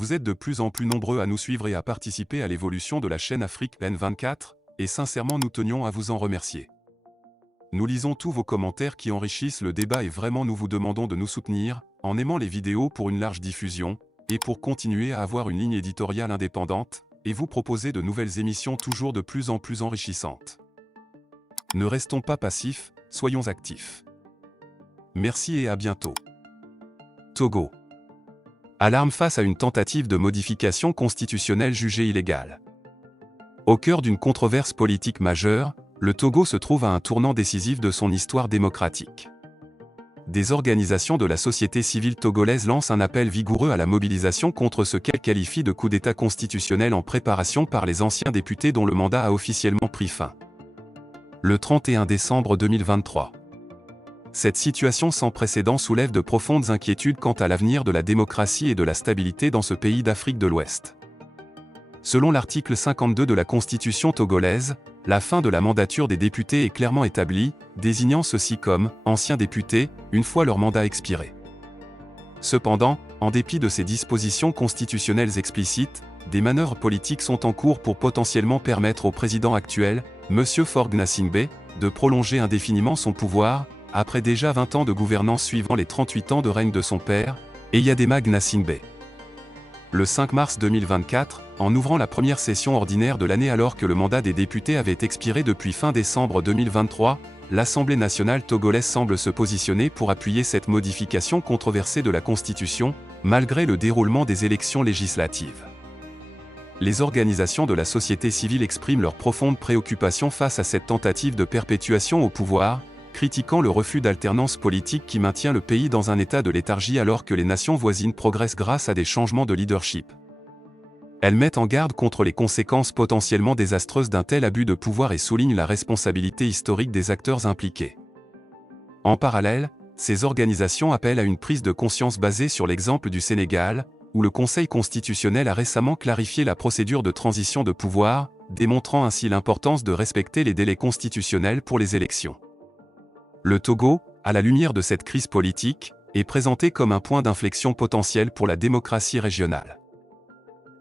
Vous êtes de plus en plus nombreux à nous suivre et à participer à l'évolution de la chaîne Afrique N24, et sincèrement nous tenions à vous en remercier. Nous lisons tous vos commentaires qui enrichissent le débat et vraiment nous vous demandons de nous soutenir, en aimant les vidéos pour une large diffusion, et pour continuer à avoir une ligne éditoriale indépendante, et vous proposer de nouvelles émissions toujours de plus en plus enrichissantes. Ne restons pas passifs, soyons actifs. Merci et à bientôt. Togo. Alarme face à une tentative de modification constitutionnelle jugée illégale. Au cœur d'une controverse politique majeure, le Togo se trouve à un tournant décisif de son histoire démocratique. Des organisations de la société civile togolaise lancent un appel vigoureux à la mobilisation contre ce qu'elles qualifient de coup d'État constitutionnel en préparation par les anciens députés dont le mandat a officiellement pris fin. Le 31 décembre 2023. Cette situation sans précédent soulève de profondes inquiétudes quant à l'avenir de la démocratie et de la stabilité dans ce pays d'Afrique de l'Ouest. Selon l'article 52 de la Constitution togolaise, la fin de la mandature des députés est clairement établie, désignant ceux-ci comme « anciens députés » une fois leur mandat expiré. Cependant, en dépit de ces dispositions constitutionnelles explicites, des manœuvres politiques sont en cours pour potentiellement permettre au président actuel, M. Faure Gnassingbé, de prolonger indéfiniment son pouvoir, après déjà 20 ans de gouvernance suivant les 38 ans de règne de son père, Eyadema Gnassingbé. Le 5 mars 2024, en ouvrant la première session ordinaire de l'année alors que le mandat des députés avait expiré depuis fin décembre 2023, l'Assemblée nationale togolaise semble se positionner pour appuyer cette modification controversée de la Constitution, malgré le déroulement des élections législatives. Les organisations de la société civile expriment leur profonde préoccupation face à cette tentative de perpétuation au pouvoir, critiquant le refus d'alternance politique qui maintient le pays dans un état de léthargie alors que les nations voisines progressent grâce à des changements de leadership. Elles mettent en garde contre les conséquences potentiellement désastreuses d'un tel abus de pouvoir et soulignent la responsabilité historique des acteurs impliqués. En parallèle, ces organisations appellent à une prise de conscience basée sur l'exemple du Sénégal, où le Conseil constitutionnel a récemment clarifié la procédure de transition de pouvoir, démontrant ainsi l'importance de respecter les délais constitutionnels pour les élections. Le Togo, à la lumière de cette crise politique, est présenté comme un point d'inflexion potentiel pour la démocratie régionale.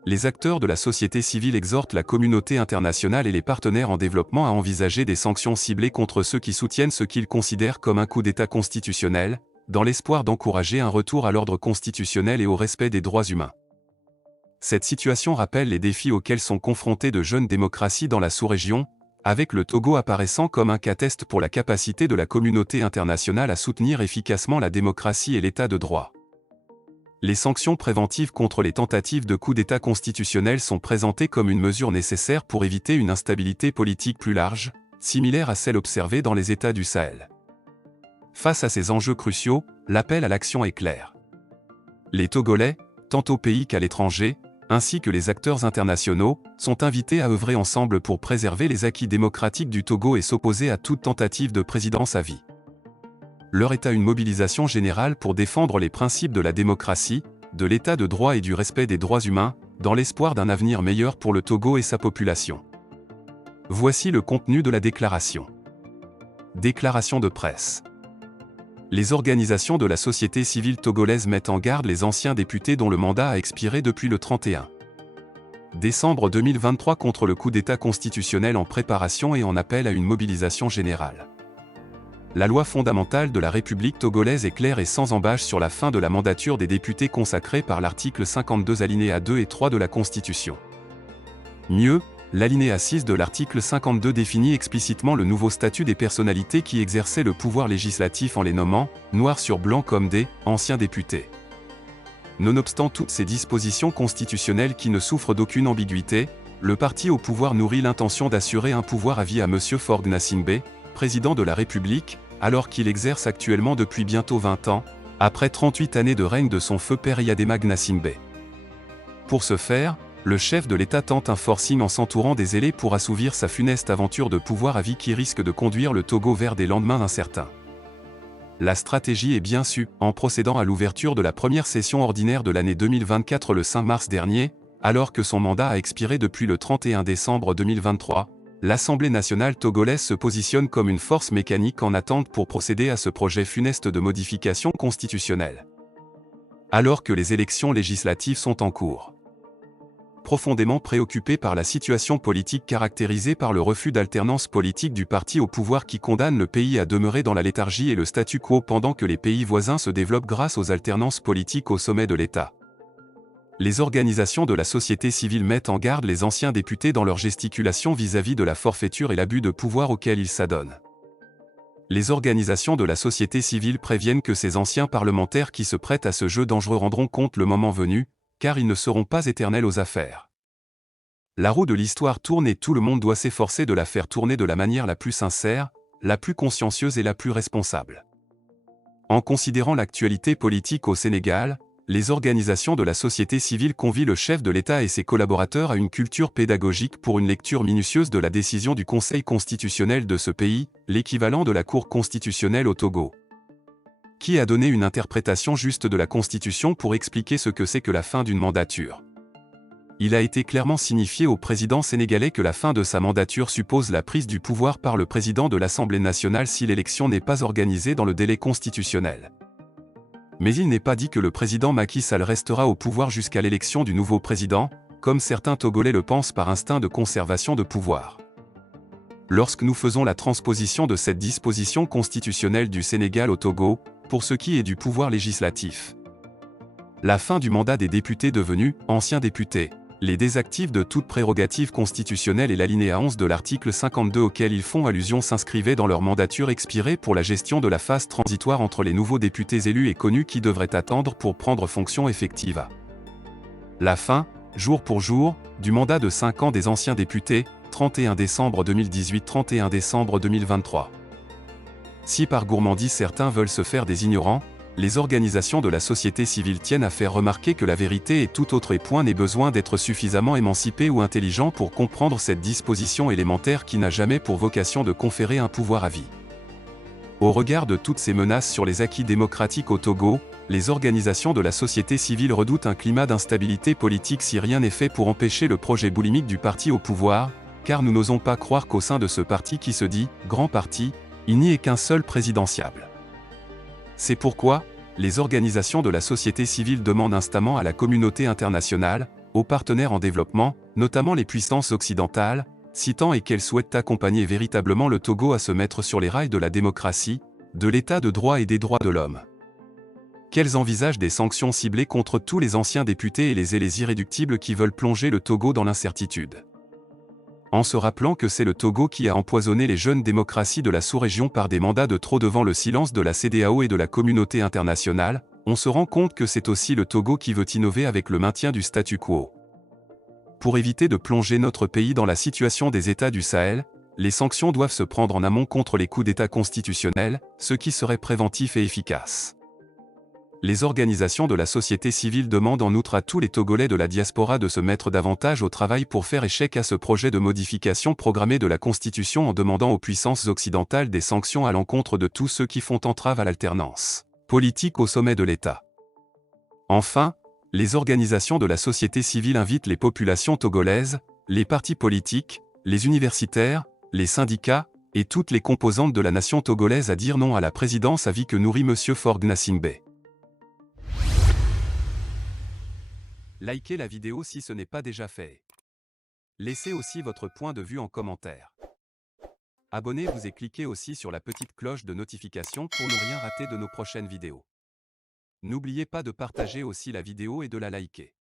Les acteurs de la société civile exhortent la communauté internationale et les partenaires en développement à envisager des sanctions ciblées contre ceux qui soutiennent ce qu'ils considèrent comme un coup d'État constitutionnel, dans l'espoir d'encourager un retour à l'ordre constitutionnel et au respect des droits humains. Cette situation rappelle les défis auxquels sont confrontées de jeunes démocraties dans la sous-région, avec le Togo apparaissant comme un cas test pour la capacité de la communauté internationale à soutenir efficacement la démocratie et l'état de droit. Les sanctions préventives contre les tentatives de coup d'État constitutionnel sont présentées comme une mesure nécessaire pour éviter une instabilité politique plus large, similaire à celle observée dans les États du Sahel. Face à ces enjeux cruciaux, l'appel à l'action est clair. Les Togolais, tant au pays qu'à l'étranger, ainsi que les acteurs internationaux, sont invités à œuvrer ensemble pour préserver les acquis démocratiques du Togo et s'opposer à toute tentative de présidence à vie. L'heure est à une mobilisation générale pour défendre les principes de la démocratie, de l'état de droit et du respect des droits humains, dans l'espoir d'un avenir meilleur pour le Togo et sa population. Voici le contenu de la déclaration. Déclaration de presse. Les organisations de la société civile togolaise mettent en garde les anciens députés dont le mandat a expiré depuis le 31 décembre 2023 contre le coup d'État constitutionnel en préparation et en appel à une mobilisation générale. La loi fondamentale de la République togolaise est claire et sans embâche sur la fin de la mandature des députés consacrée par l'article 52 alinéa 2 et 3 de la Constitution. Mieux, l'alinéa 6 de l'article 52 définit explicitement le nouveau statut des personnalités qui exerçaient le pouvoir législatif en les nommant, noir sur blanc comme des « anciens députés ». Nonobstant toutes ces dispositions constitutionnelles qui ne souffrent d'aucune ambiguïté, le parti au pouvoir nourrit l'intention d'assurer un pouvoir à vie à M. Faure Gnassingbé, président de la République, alors qu'il exerce actuellement depuis bientôt 20 ans, après 38 années de règne de son feu père Eyadema Gnassingbé. Pour ce faire, le chef de l'État tente un forcing en s'entourant des zélés pour assouvir sa funeste aventure de pouvoir à vie qui risque de conduire le Togo vers des lendemains incertains. La stratégie est bien su, en procédant à l'ouverture de la première session ordinaire de l'année 2024 le 5 mars dernier, alors que son mandat a expiré depuis le 31 décembre 2023, l'Assemblée nationale togolaise se positionne comme une force mécanique en attente pour procéder à ce projet funeste de modification constitutionnelle. alors que les élections législatives sont en cours. Profondément préoccupé par la situation politique caractérisée par le refus d'alternance politique du parti au pouvoir qui condamne le pays à demeurer dans la léthargie et le statu quo pendant que les pays voisins se développent grâce aux alternances politiques au sommet de l'État. Les organisations de la société civile mettent en garde les anciens députés dans leur gesticulation vis-à-vis de la forfaiture et l'abus de pouvoir auxquels ils s'adonnent. Les organisations de la société civile préviennent que ces anciens parlementaires qui se prêtent à ce jeu dangereux rendront compte le moment venu, car ils ne seront pas éternels aux affaires. La roue de l'histoire tourne et tout le monde doit s'efforcer de la faire tourner de la manière la plus sincère, la plus consciencieuse et la plus responsable. En considérant l'actualité politique au Sénégal, les organisations de la société civile convient le chef de l'État et ses collaborateurs à une culture pédagogique pour une lecture minutieuse de la décision du Conseil constitutionnel de ce pays, l'équivalent de la Cour constitutionnelle au Togo, qui a donné une interprétation juste de la Constitution pour expliquer ce que c'est que la fin d'une mandature. Il a été clairement signifié au président sénégalais que la fin de sa mandature suppose la prise du pouvoir par le président de l'Assemblée nationale si l'élection n'est pas organisée dans le délai constitutionnel. Mais il n'est pas dit que le président Macky Sall restera au pouvoir jusqu'à l'élection du nouveau président, comme certains Togolais le pensent par instinct de conservation de pouvoir. Lorsque nous faisons la transposition de cette disposition constitutionnelle du Sénégal au Togo, pour ce qui est du pouvoir législatif, la fin du mandat des députés devenus anciens députés les désactive de toute prérogative constitutionnelle et l'alinéa 11 de l'article 52 auquel ils font allusion s'inscrivait dans leur mandature expirée pour la gestion de la phase transitoire entre les nouveaux députés élus et connus qui devraient attendre pour prendre fonction effective. La fin, jour pour jour, du mandat de 5 ans des anciens députés, 31 décembre 2018-31 décembre 2023. Si par gourmandise certains veulent se faire des ignorants, les organisations de la société civile tiennent à faire remarquer que la vérité et tout autre point n'est besoin d'être suffisamment émancipé ou intelligent pour comprendre cette disposition élémentaire qui n'a jamais pour vocation de conférer un pouvoir à vie. Au regard de toutes ces menaces sur les acquis démocratiques au Togo, les organisations de la société civile redoutent un climat d'instabilité politique si rien n'est fait pour empêcher le projet boulimique du parti au pouvoir, car nous n'osons pas croire qu'au sein de ce parti qui se dit « grand parti », il n'y ait qu'un seul présidentiable. C'est pourquoi, les organisations de la société civile demandent instamment à la communauté internationale, aux partenaires en développement, notamment les puissances occidentales, citant et qu'elles souhaitent accompagner véritablement le Togo à se mettre sur les rails de la démocratie, de l'état de droit et des droits de l'homme. Qu'elles envisagent des sanctions ciblées contre tous les anciens députés et les irréductibles qui veulent plonger le Togo dans l'incertitude. En se rappelant que c'est le Togo qui a empoisonné les jeunes démocraties de la sous-région par des mandats de trop devant le silence de la CEDEAO et de la communauté internationale, on se rend compte que c'est aussi le Togo qui veut innover avec le maintien du statu quo. Pour éviter de plonger notre pays dans la situation des États du Sahel, les sanctions doivent se prendre en amont contre les coups d'État constitutionnels, ce qui serait préventif et efficace. Les organisations de la société civile demandent en outre à tous les Togolais de la diaspora de se mettre davantage au travail pour faire échec à ce projet de modification programmée de la Constitution en demandant aux puissances occidentales des sanctions à l'encontre de tous ceux qui font entrave à l'alternance politique au sommet de l'État. Enfin, les organisations de la société civile invitent les populations togolaises, les partis politiques, les universitaires, les syndicats, et toutes les composantes de la nation togolaise à dire non à la présidence à vie que nourrit M. Faure Gnassingbé. Likez la vidéo si ce n'est pas déjà fait. Laissez aussi votre point de vue en commentaire. Abonnez-vous et cliquez aussi sur la petite cloche de notification pour ne rien rater de nos prochaines vidéos. N'oubliez pas de partager aussi la vidéo et de la liker.